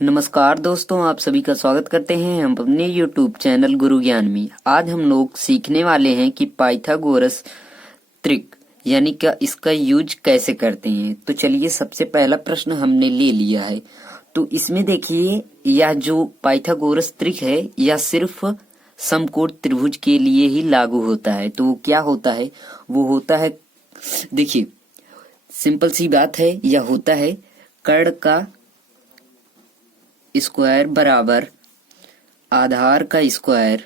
नमस्कार दोस्तों, आप सभी का स्वागत करते हैं हम अपने YouTube चैनल गुरु ज्ञान में। आज हम लोग सीखने वाले हैं कि पाइथागोरस त्रिक यानी क्या इसका यूज कैसे करते हैं। तो चलिए, सबसे पहला प्रश्न हमने ले लिया है। तो इसमें देखिए, यह जो पाइथागोरस त्रिक है यह सिर्फ समकोण त्रिभुज के लिए ही लागू होता है। तो क्या होता है? वो होता है, देखिए सिंपल सी बात है, यह होता है कर्ण का स्क्वायर बराबर आधार का स्क्वायर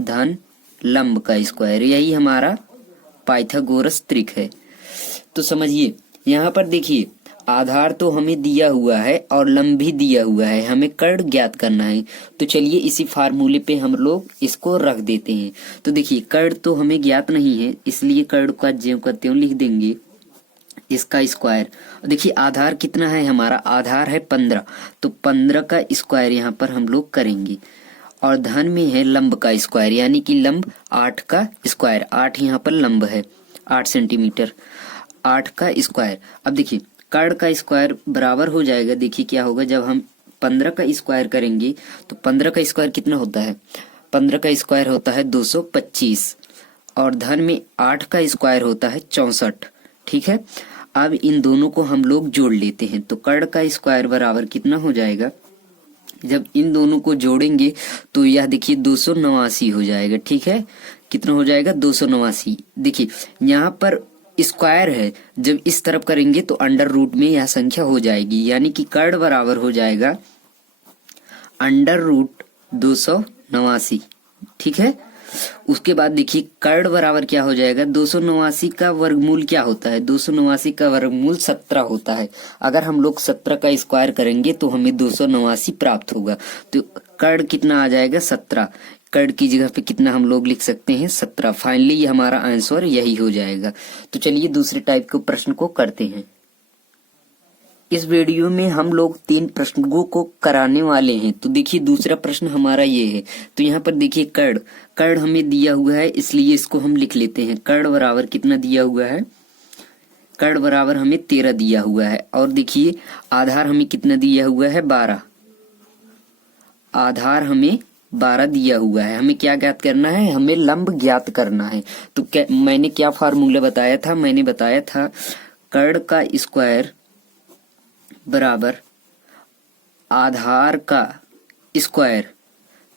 धन लंब का स्क्वायर। यही हमारा पाइथागोरस त्रिक है। तो समझिए, यहाँ पर देखिए आधार तो हमें दिया हुआ है और लंब भी दिया हुआ है, हमें कर्ण ज्ञात करना है। तो चलिए इसी फार्मूले पे हम लोग इसको रख देते हैं। तो देखिए, कर्ण तो हमें ज्ञात नहीं है, इसलिए कर्ण का ज्यों का त्यों लिख देंगे, इसका स्क्वायर। देखिए आधार कितना है, हमारा आधार है 15, तो 15 का स्क्वायर यहाँ पर हम लोग करेंगे। और धन में है लंब का स्क्वायर, यानी कि लंब 8 का स्क्वायर। 8 यहाँ पर लंब है, 8 सेंटीमीटर, 8 का स्क्वायर। अब देखिए कर्ण का स्क्वायर बराबर हो जाएगा, देखिए क्या होगा जब हम 15 का स्क्वायर करेंगे। तो 15 का स्क्वायर कितना होता है? 15 का स्क्वायर होता है 225, और धन में 8 का स्क्वायर होता है 64। ठीक है, अब इन दोनों को हम लोग जोड़ लेते हैं। तो कर्ण का स्क्वायर बराबर कितना हो जाएगा? जब इन दोनों को जोड़ेंगे तो यह देखिए 289 हो जाएगा। ठीक है, कितना हो जाएगा? 289। देखिए यहाँ पर स्क्वायर है, जब इस तरफ करेंगे तो अंडर रूट में यह संख्या हो जाएगी, यानी कि कर्ण बराबर हो जाएगा अंडर रूट 289। ठीक है, उसके बाद देखिए कर्ण बराबर क्या हो जाएगा? 289 का वर्गमूल क्या होता है? 289 का वर्गमूल 17 होता है। अगर हम लोग 17 का स्क्वायर करेंगे तो हमें 289 प्राप्त होगा। तो कर्ण कितना आ जाएगा? 17। कर्ण की जगह पे कितना हम लोग लिख सकते हैं? 17। फाइनली हमारा आंसर यही हो जाएगा। तो चलिए दूसरे टाइप के प्रश्न को करते हैं। इस वीडियो में हम लोग 3 प्रश्नों को कराने वाले हैं। तो देखिए दूसरा प्रश्न हमारा ये है। तो यहाँ पर देखिए कर्ण हमें दिया हुआ है, इसलिए इसको हम लिख लेते हैं। कर्ण बराबर कितना दिया हुआ है? कर्ण बराबर हमें 13 दिया हुआ है। और देखिए आधार हमें कितना दिया हुआ है? 12। आधार हमें 12 दिया हुआ है। हमें क्या ज्ञात करना है? हमें लंब ज्ञात करना है। तो मैंने क्या फार्मूला बताया था? मैंने बताया था कर्ण का स्क्वायर बराबर आधार का स्क्वायर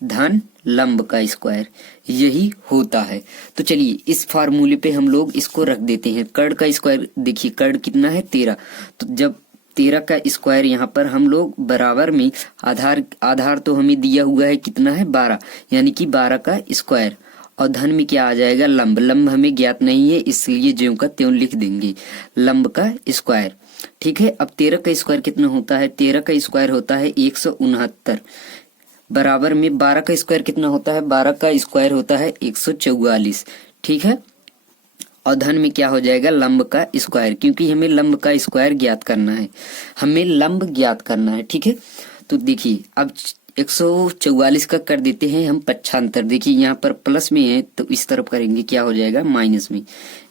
धन लंब का स्क्वायर, यही होता है। तो चलिए इस फार्मूले पे हम लोग इसको रख देते हैं। कर्ण का स्क्वायर देखिए, कर्ण कितना है? 13। तो जब 13 का स्क्वायर यहाँ पर हम लोग बराबर में आधार तो हमें दिया हुआ है कितना है? 12, यानी कि 12 का स्क्वायर। और धन में क्या आ जाएगा? लंब। लंब हमें ज्ञात नहीं है, इसलिए ज्यों का त्यों लिख देंगे, लंब का स्क्वायर। ठीक है, अब 13 का स्क्वायर कितना होता है? 13 का स्क्वायर होता है 169, बराबर में 12 का स्क्वायर कितना होता है? 12 का स्क्वायर होता है 144। ठीक है, और धन में क्या हो जाएगा? लंब का स्क्वायर, क्योंकि हमें लंब का स्क्वायर ज्ञात करना है, हमें लंब ज्ञात करना है। ठीक है, तो देखिए अब 144 का कर देते हैं हम 75। देखिए यहाँ पर प्लस में है तो इस तरफ करेंगे, क्या हो जाएगा? माइनस में।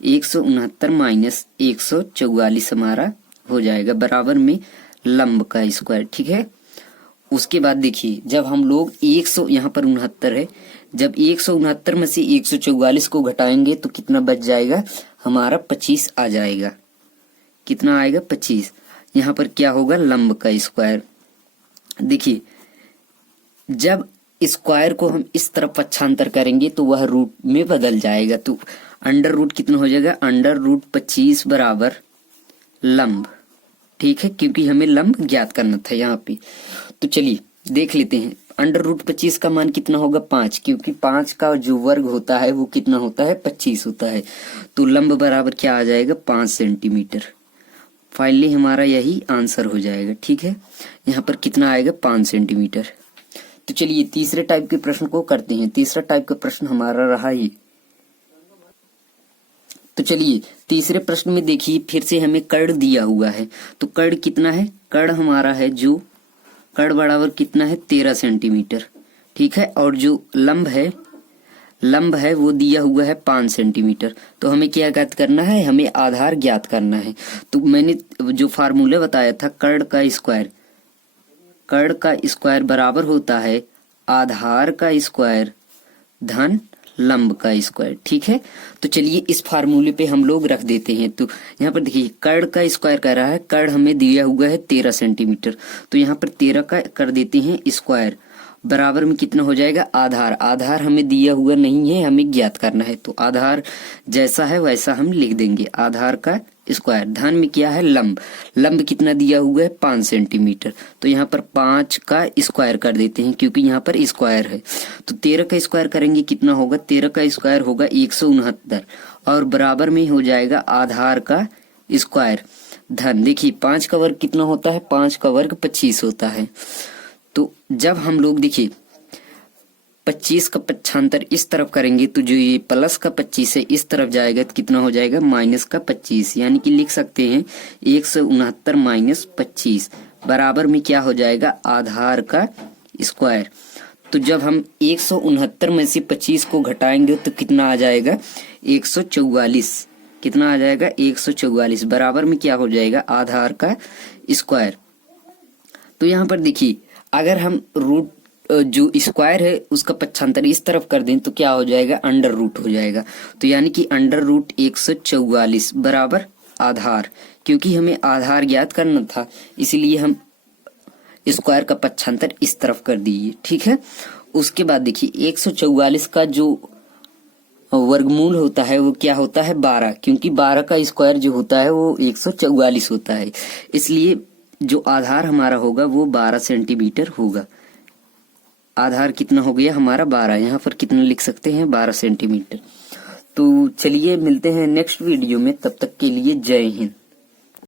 169 माइनस 144 हमारा हो जाएगा, बराबर में लंब का स्क्वायर। ठीक है, उसके बाद देखिए जब हम लोग 100, यहाँ पर 69 है, जब 169 में से 144 को घटाएंगे तो कितना बच जाएगा? हमारा 25 आ जाएगा। कितना आएगा? 25। यहाँ पर क्या होगा? लंब का स्क्वायर। देखिए जब स्क्वायर को हम इस तरफ पक्षांतर करेंगे तो वह रूट में बदल जाएगा। तो अंडर रूट कितना हो जाएगा? अंडर रूट 25 बराबर लंब। ठीक है, क्योंकि हमें लंब ज्ञात करना था यहाँ पे। तो चलिए देख लेते हैं, अंडर रूट 25 का मान कितना होगा? 5, क्योंकि 5 का जो वर्ग होता है वो कितना होता है? 25 होता है। तो लंब बराबर क्या आ जाएगा? 5 सेंटीमीटर। फाइनली हमारा यही आंसर हो जाएगा। ठीक है, यहाँ पर कितना आएगा? 5 सेंटीमीटर। तो चलिए तीसरे टाइप के प्रश्न को करते हैं। तीसरा टाइप का प्रश्न हमारा रहा ये। तो चलिए तीसरे प्रश्न में देखिए, फिर से हमें कर्ण दिया हुआ है। तो कर्ण कितना है? कर्ण हमारा है जो कर्ण बराबर कितना है? 13 सेंटीमीटर। ठीक है, और जो लंब है, लंब है वो दिया हुआ है 5 सेंटीमीटर। तो हमें क्या ज्ञात करना है, हमें आधार ज्ञात करना है। तो मैंने जो फार्मूला बताया था कर्ण का स्क्वायर बराबर होता है आधार का स्क्वायर धन लंब का स्क्वायर। ठीक है, तो चलिए इस फार्मूले पे हम लोग रख देते हैं। तो यहाँ पर देखिए कर्ण का स्क्वायर कह रहा है, कर्ण हमें दिया हुआ है 13 सेंटीमीटर, तो यहाँ पर 13 का कर देते हैं स्क्वायर, बराबर में कितना हो जाएगा आधार हमें दिया हुआ नहीं है, हमें ज्ञात करना है। तो आधार जैसा है वैसा हम लिख देंगे, आधार का स्क्वायर धन में क्या है लंब कितना दिया हुआ है 5 सेंटीमीटर, तो यहाँ पर 5 का स्क्वायर कर देते हैं क्योंकि यहाँ पर स्क्वायर है। तो 13 का स्क्वायर करेंगे कितना होगा, 13 का स्क्वायर होगा 169 और बराबर में हो जाएगा आधार का स्क्वायर धन, देखिए 5 का वर्ग कितना होता है, 5 का वर्ग 25 होता है। तो जब हम लोग देखिए 25 का पक्षांतर इस तरफ करेंगे तो जो ये प्लस का 25 है इस तरफ जाएगा तो कितना हो जाएगा माइनस का 25, यानी कि लिख सकते हैं 169 माइनस 25 बराबर में क्या हो जाएगा आधार का स्क्वायर। तो जब हम 169 में से 25 को घटाएंगे तो कितना आ जाएगा 144, कितना आ जाएगा 144 बराबर में क्या हो जाएगा आधार का स्क्वायर। तो यहाँ पर देखिए अगर हम रूट जो स्क्वायर है उसका पक्षांतर इस तरफ कर दें तो क्या हो जाएगा अंडर रूट हो जाएगा, तो यानी कि अंडर रूट 144 बराबर आधार, क्योंकि हमें आधार ज्ञात करना था इसलिए हम स्क्वायर का पक्षांतर इस तरफ कर दिए। ठीक है, उसके बाद देखिए 144 का जो वर्गमूल होता है वो क्या होता है 12, क्योंकि 12 का स्क्वायर जो होता है वो 144 होता है, इसलिए जो आधार हमारा होगा वो 12 सेंटीमीटर होगा। आधार कितना हो गया हमारा 12, यहाँ पर कितना लिख सकते हैं 12 सेंटीमीटर। तो चलिए मिलते हैं नेक्स्ट वीडियो में, तब तक के लिए जय हिंद।